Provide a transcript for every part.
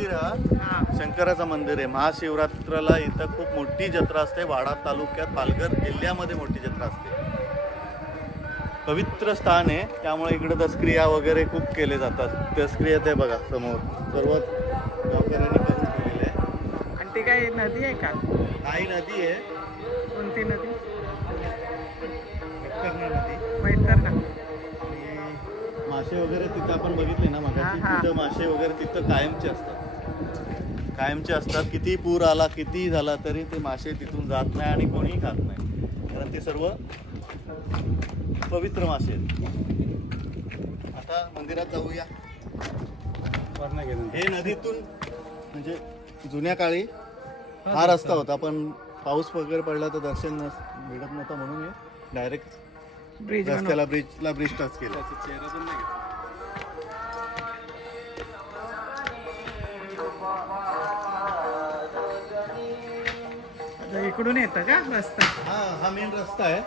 मंदिर हा शंकराचं मंदिर आहे. महाशिवरात्राला इथं खूप मोठी जत्रा असते. वाडा तालुक्यात पालघर जिल्ह्यामध्ये मोठी जत्रा असते. पवित्र स्थान आहे, त्यामुळे इकडे दसक्रिया वगैरे खूप केले जातात. दसक्रिया ते बघा समोर सर्व गावकऱ्यांनी करून ठेवलेले आहे. आणि ती काही नदी आहे का? काही नदी आहे. कोणती नदी? वैतरणा नदी. वैतरणा. मासे वगैरे तिथं आपण बघितले ना मगाशी, तिथं मासे वगैरे तिथं कायमचे असतात. कायमचे असतात. किती पूर आला किती झाला तरी ते मासे तिथून जात नाही आणि कोणीही खात नाही, कारण ते सर्व पवित्र मासे आहेत. आता मंदिरात जाऊया. हे नदीतून म्हणजे जुन्या काळी हा रस्ता होता, पण पाऊस वगैरे पडला तर दर्शन मिळत नव्हतं, म्हणून हे डायरेक्ट रस्त्याला ब्रिज टच केलं. इकडून येतं का रस्ता? हा मेन रस्ता आहे.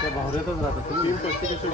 त्या भावऱ्यातच राहतात. तुम्ही पट्टी कशी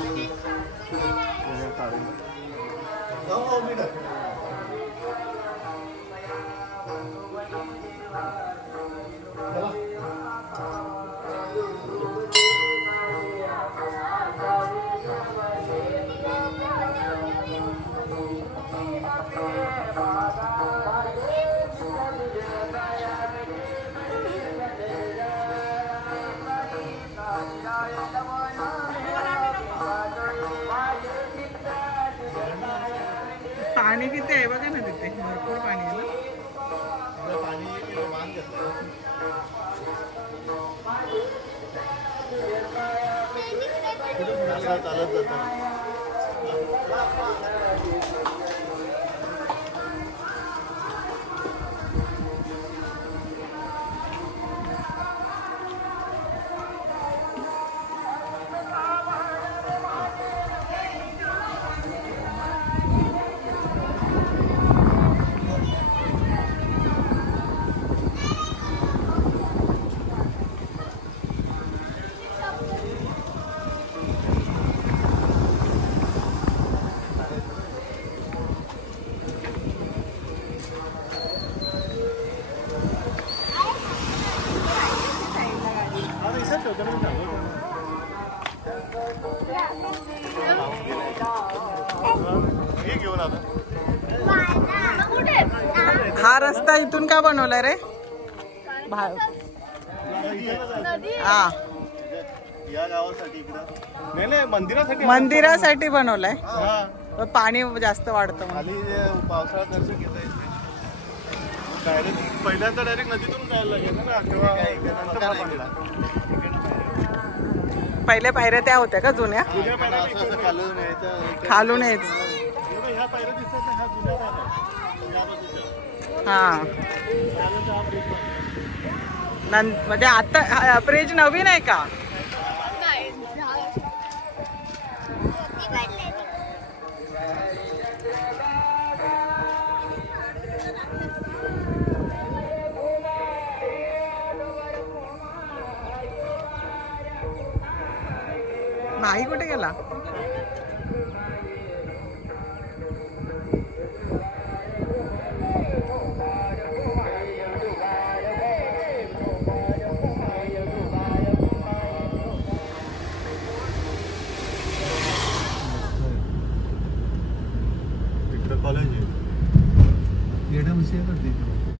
पाणी किती आहे बघा ना, तिथे भरपूर पाणी आहे ना. चालत जातात. हा रस्ता इथून का बनवला रे? हा या गावासाठी इकडं नाही मंदिरासाठी बनवलाय. पाणी जास्त वाढतं खाली पावसाळ्यात दर्शन घेता येते. डायरेक्ट पहिल्यांदा डायरेक्ट नदीतून जायला लागेल ना तेव्हा नंतर पडला. पहिल्या पायऱ्या त्या होत्या का जुन्या? जुन्या पायऱ्या असं खालून यायचं. खालून यायच. ह्या पायऱ्या दिसतात ना, ह्या जुन्या पायऱ्या या बाजूच्या. हा म्हणजे आता ब्रिज नवीन आहे का? नाही कुठे गेला? तिकडे कॉलेज आहे. येणं उशीर करते